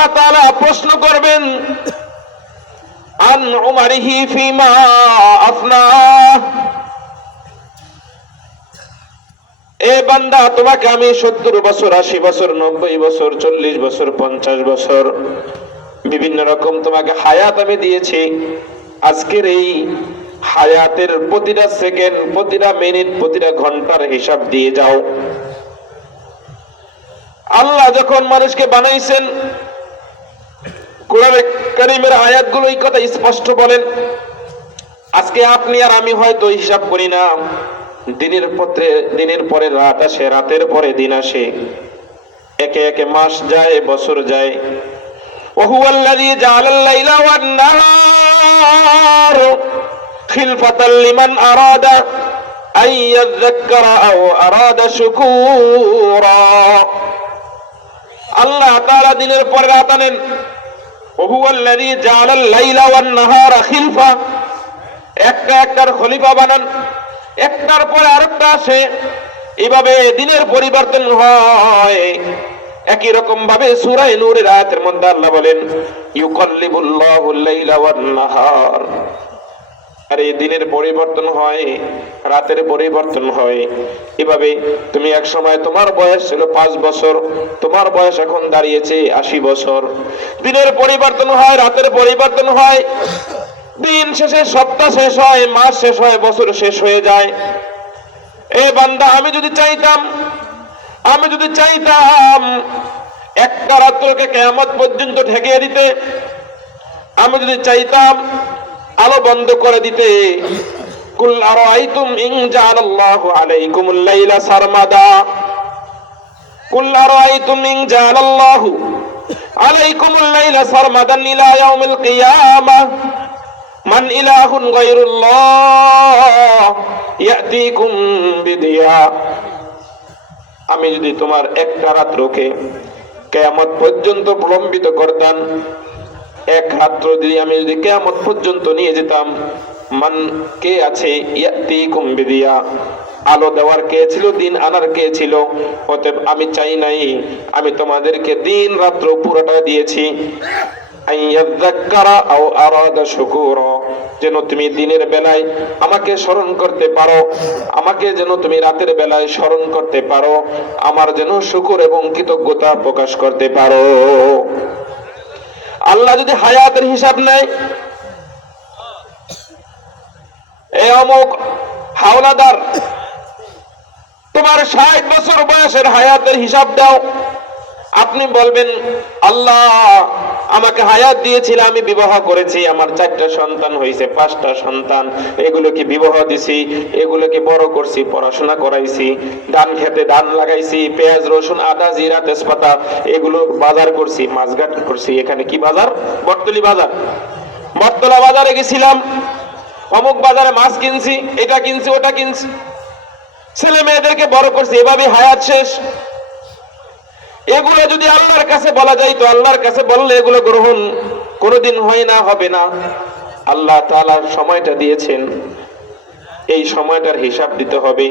আল্লাহ তাআলা প্রশ্ন করবেন আন উমারিহি ফিমা আফনা, এ বান্দা তোমাকে আমি 70 বছর 80 বছর 90 বছর 40 বছর 50 বছর বিভিন্ন রকম তোমাকে হায়াত আমি দিয়েছি। আজকের এই হায়াতের প্রতিটা সেকেন্ড, প্রতিটা মিনিট, প্রতিটা ঘন্টার হিসাব দিয়ে যাও। আল্লাহ যখন মানুষকে বানাইছেন, কোরআন কারীমের আয়াতগুলো এই কথা স্পষ্ট বলেন। আজকে আপনি আর আমি হয়তো হিসাব করি না, দিনের পরে রাত আসে, রাতের পরে দিন আসে, একে একে মাস যায়, বছর যায়। ওয়াহুয়াল্লাযী জাআলাল লাইলা ওয়ান নাহার খিলফাতাল লিমান আরাদা আন ইয়াযাক্কারা আও আরাদা শুকুরা। আল্লাহ তাআলা দিনের পরে রাত আনেন। ওয়াহুয়াল্লাযী জাআলাল লাইলা ওয়ান নাহারা খিলফা, একটার খলিফা বানান, একটার পরে আরেকটা আসে, এভাবে দিনের পরিবর্তন হয়। একই রকম ভাবে সূরা নূরের আয়াতের মধ্যে আল্লাহ বলেন ইউকাল্লিবুল্লাহুল লাইলা ওয়ান নাহার, আরে দিনের পরিবর্তন হয়, রাতের পরিবর্তন হয়। এভাবে তুমি এক সময় তোমার বয়স ছিল 5 বছর, তোমার বয়স এখন দাঁড়িয়েছে 80 বছর। দিনের পরিবর্তন হয়, রাতের পরিবর্তন হয়, দিন শেষে সপ্তাহ শেষ হয়, মাস শেষ হয়, বছর শেষ হয়ে যায়। এ বান্দা, আমি যদি চাইতাম একটা রাত্রকে কিয়ামত পর্যন্ত ঠেকিয়ে দিতে, আমি যদি চাইতাম আলো বন্ধ করে দিতে, কুল আরাআইতুম ইন জাআলাল্লাহু আলাইকুমুল লাইলা সারমাদা, কুল আরাআইতুম ইন জাআলাল্লাহু আলাইকুমুল লাইলা সারমাদান ইলা ইয়াউমিল কিয়ামাহ মান ইলাহুন গায়রুল্লাহ ইয়াতিকুম বিদিয়া। আমি যদি তোমার একটা রাত্রকে কিয়ামত পর্যন্ত প্রলম্বিত করতাম, এক রাত্র যদি আমি যদি কিয়ামত পর্যন্ত নিয়ে যেতাম, মান কে আছে, ইয়াতিকুম বিদিয়া, আলো দেওয়ার কে ছিল, দিন আনার কে ছিল। অতএব আমি চাই নাই, আমি তোমাদেরকে দিন রাত্র পুরোটা দিয়েছি আইয়াযাক্কারা আও আরাদা শুকুরা, যেন তুমি দিনের বেলায় আমাকে স্মরণ করতে পারো, আমাকে যেন তুমি রাতের বেলায় স্মরণ করতে পারো, আমার যেন শুকর এবং কৃতজ্ঞতা প্রকাশ করতে পারো। আল্লাহ যদি হায়াতের হিসাব নেয়, এই অমুক হাওলাদার তোমার 60 বছর বয়সের হায়াতের হিসাব দাও, আপনি বলবেন আল্লাহ আমাকে হায়াত দিয়েছিল, আমি বিবাহ করেছি, আমার 4টা সন্তান হয়েছে, 5টা সন্তান, এগুলোকে বিবাহ দিছি, এগুলোকে বড় করছি, পড়াশোনা করাইছি, ধান খেতে ধান লাগাইছি, পেঁয়াজ রসুন আদা জিরা তেজপাতা এগুলো বাজার করছি, মাছঘাট করছি। এখানে কি বাজার? বটতলি বাজার। বটতলা বাজারে গেছিলাম, অমুক বাজারে মাছ কিনছি, এটা কিনছি, ওটা কিনছি, ছেলে মেয়েদেরকে বড় করছি, এভাবে হায়াত শেষ। এগুলো যদি আল্লাহর কাছে বলা যায়, তো আল্লাহর কাছে বললে এগুলো গ্রহণ কোনোদিন হয় না, হবে না। আল্লাহ তাআলা সময়টা দিয়েছেন, এই সময়টার হিসাব দিতে হবে।